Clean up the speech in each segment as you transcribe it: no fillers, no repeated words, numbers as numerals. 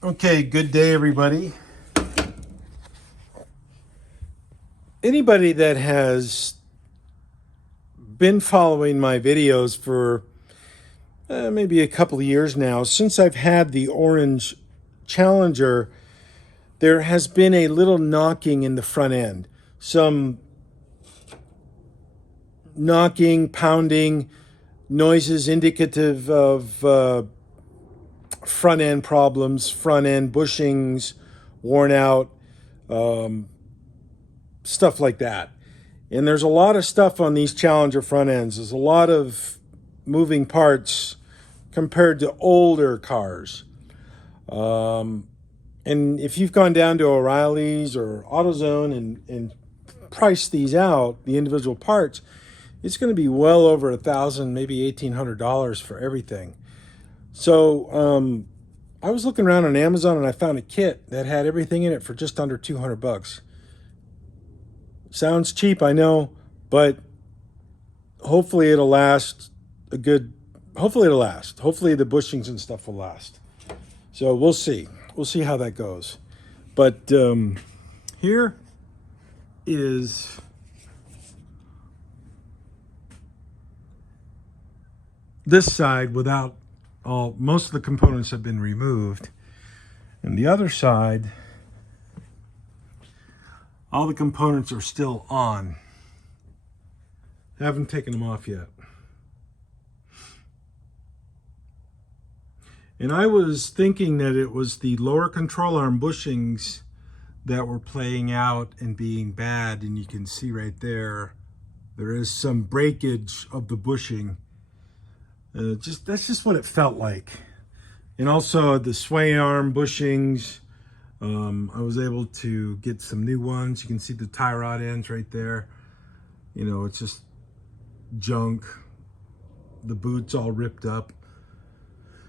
Okay, good day, everybody. Anybody that has been following my videos for maybe a couple of years now, since I've had the orange Challenger, there has been a little knocking in the front end. Some knocking, pounding noises indicative of front end problems, front end bushings, worn out, stuff like that. And there's a lot of stuff on these Challenger front ends. There's a lot of moving parts compared to older cars. And if you've gone down to O'Reilly's or AutoZone and priced these out, the individual parts, it's going to be well over $1,000, maybe $1,800 for everything. So I was looking around on Amazon and I found a kit that had everything in it for just under $200. Sounds cheap, I know, but hopefully it'll last hopefully it'll last. Hopefully the bushings and stuff will last. So we'll see. We'll see how that goes. But here is this side without most of the components have been removed. And the other side, all the components are still on. I haven't taken them off yet. And I was thinking that it was the lower control arm bushings that were playing out and being bad. And you can see right there, there is some breakage of the bushing. That's just what it felt like. And also the sway arm bushings, I was able to get some new ones. You can see the tie rod ends right there. You know, it's just junk. The boot's all ripped up.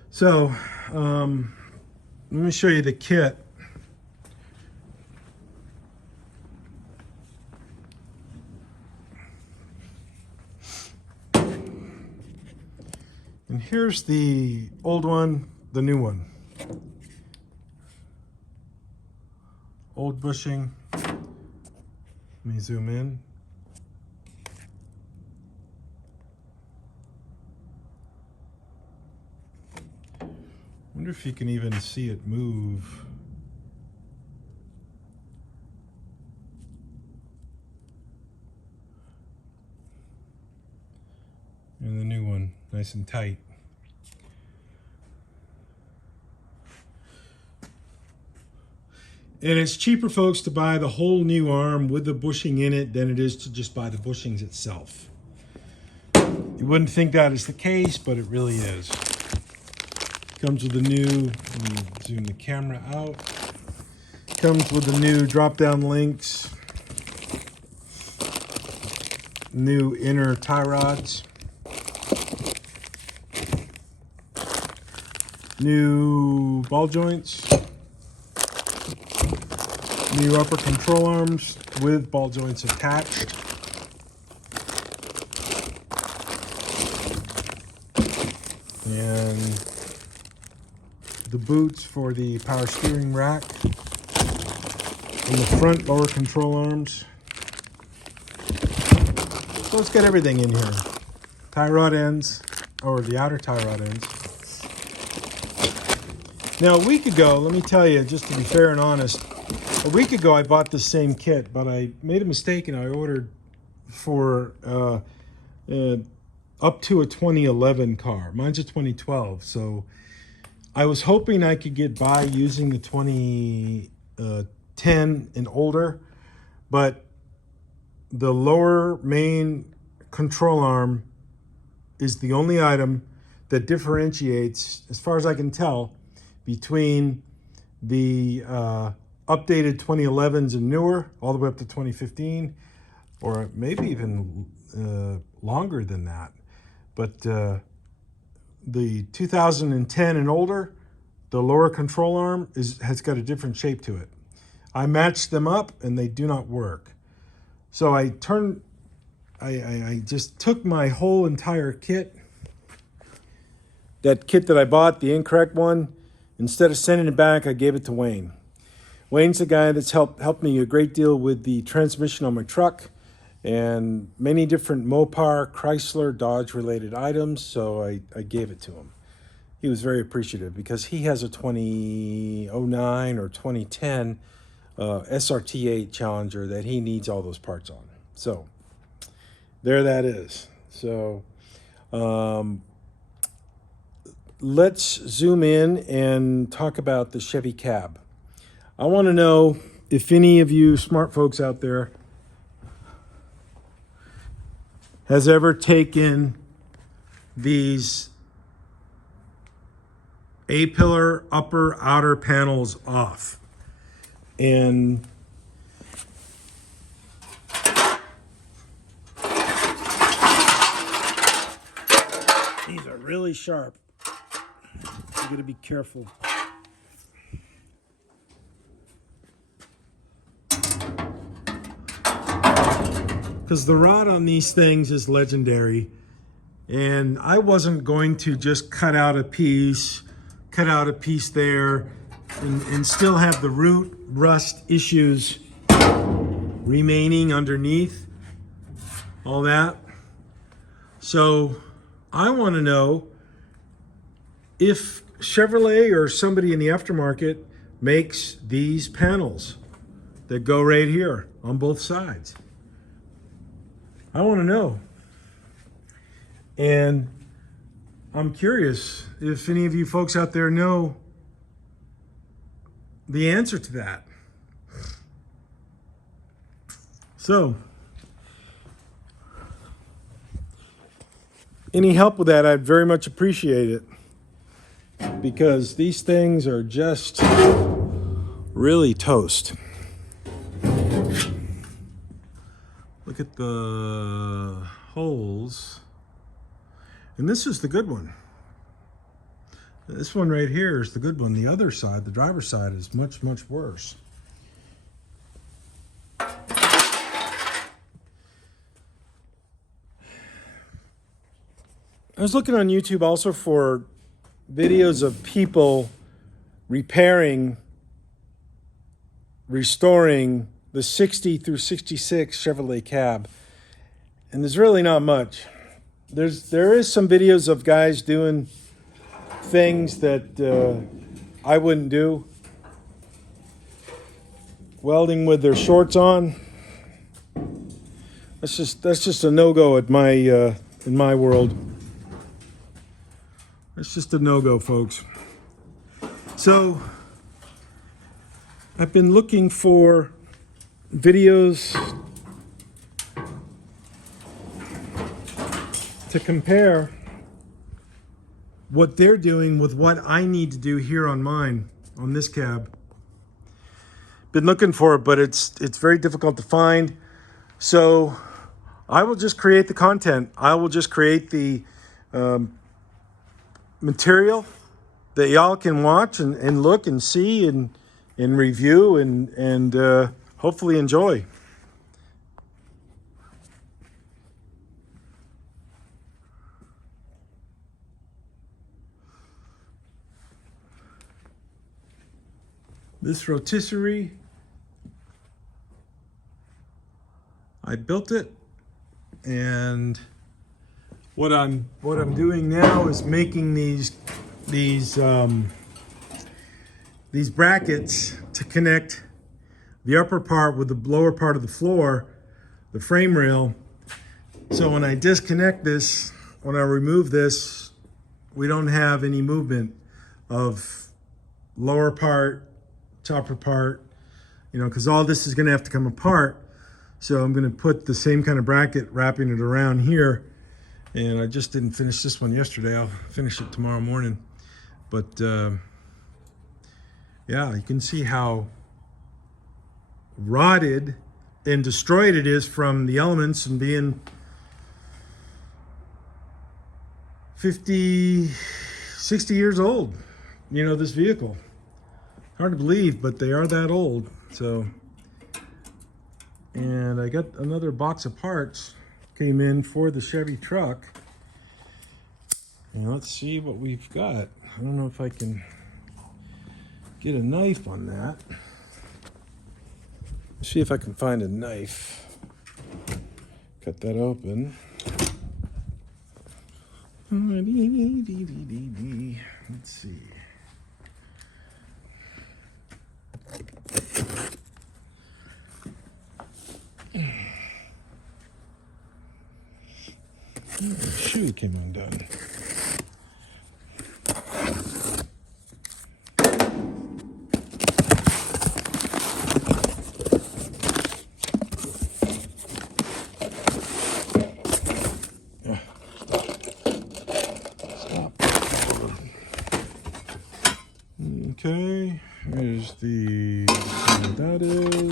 So let me show you the kit. And here's the old one, the new one. Old bushing. Let me zoom in. Wonder if you can even see it move. And the new one, nice and tight. And it's cheaper, folks, to buy the whole new arm with the bushing in it than it is to just buy the bushings itself. You wouldn't think that is the case, but it really is. Comes with the new, let me zoom the camera out. Comes with the new drop-down links, new inner tie rods, new ball joints, new upper control arms with ball joints attached. And the boots for the power steering rack. And the front lower control arms. So let's get everything in here. Tie rod ends, or the outer tie rod ends. Now a week ago, let me tell you, just to be fair and honest, a week ago I bought this same kit, but I made a mistake and I ordered for up to a 2011 car. Mine's a 2012, so I was hoping I could get by using the 2010 and older, but the lower main control arm is the only item that differentiates, as far as I can tell, between the updated 2011s and newer, all the way up to 2015, or maybe even longer than that. But the 2010 and older, the lower control arm has got a different shape to it. I matched them up and they do not work. So I just took my whole entire kit, that kit that I bought, the incorrect one, instead of sending it back, I gave it to Wayne. Wayne's the guy that's helped me a great deal with the transmission on my truck and many different Mopar, Chrysler, Dodge related items, so I gave it to him. He was very appreciative because he has a 2009 or 2010 SRT8 Challenger that he needs all those parts on. So there that is. So let's zoom in and talk about the Chevy cab. I want to know if any of you smart folks out there has ever taken these A-pillar upper outer panels off. And these are really sharp. You gotta be careful. Because the rod on these things is legendary. And I wasn't going to just cut out a piece there, and still have the root rust issues remaining underneath all that. So I want to know if Chevrolet or somebody in the aftermarket makes these panels that go right here on both sides. I want to know. And I'm curious if any of you folks out there know the answer to that. So, any help with that, I'd very much appreciate it, because these things are just really toast. Look at the holes. And this is the good one. This one right here is the good one. The other side, the driver's side, is much, much worse. I was looking on YouTube also for videos of people repairing, restoring the 60 through 66 Chevrolet cab. And there's really not much. There is some videos of guys doing things that I wouldn't do. Welding with their shorts on. That's just a no-go at my in my world. That's just a no-go, folks. So I've been looking for videos to compare what they're doing with what I need to do here on mine, on this cab. Been looking for it, but it's very difficult to find. So I will just create the content. I will just create the material that y'all can watch and look and see and review and hopefully enjoy. This rotisserie, I built it, and what I'm doing now is making these brackets to connect the upper part with the lower part of the floor, the frame rail. So when I disconnect this, when I remove this, we don't have any movement of lower part, upper part, because all this is going to have to come apart. So I'm going to put the same kind of bracket wrapping it around here. And I just didn't finish this one yesterday. I'll finish it tomorrow morning. But yeah, you can see how rotted and destroyed it is from the elements and being 50, 60 years old, this vehicle. Hard to believe, but they are that old. So, and I got another box of parts came in for the Chevy truck. And let's see what we've got. I don't know if I can get a knife on that. See if I can find a knife. Cut that open. Let's see. The shoe came undone. Stop. Okay, here's the that is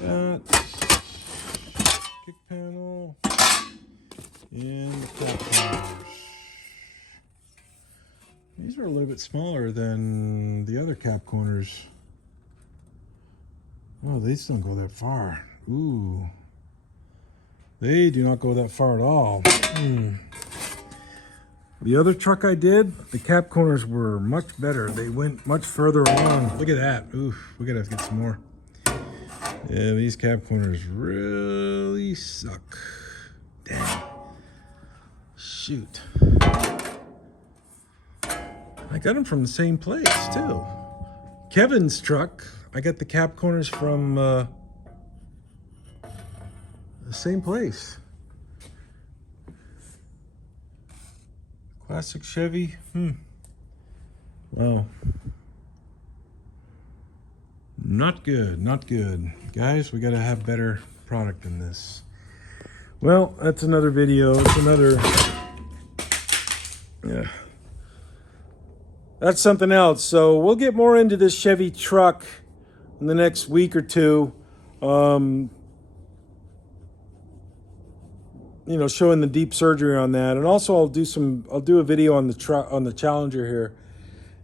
that kick panel and the cap corners. These are a little bit smaller than the other cap corners. Oh, these don't go that far. Ooh, they do not go that far at all. The other truck I did, the cap corners were much better. They went much further along. Look at that. Oof, we gotta get some more. Yeah, these cap corners really suck. Damn. Shoot. I got them from the same place, too. Kevin's truck, I got the cap corners from the same place. Classic Chevy. Wow. Not good, not good. Guys, we gotta have better product than this. Well, that's another video. It's another, yeah. That's something else. So we'll get more into this Chevy truck in the next week or two. You know, showing the deep surgery on that, and also I'll do a video on the Challenger here,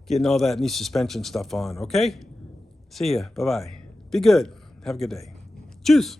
getting all that new suspension stuff on. Okay, see ya. Bye bye. Be good. Have a good day. Cheers.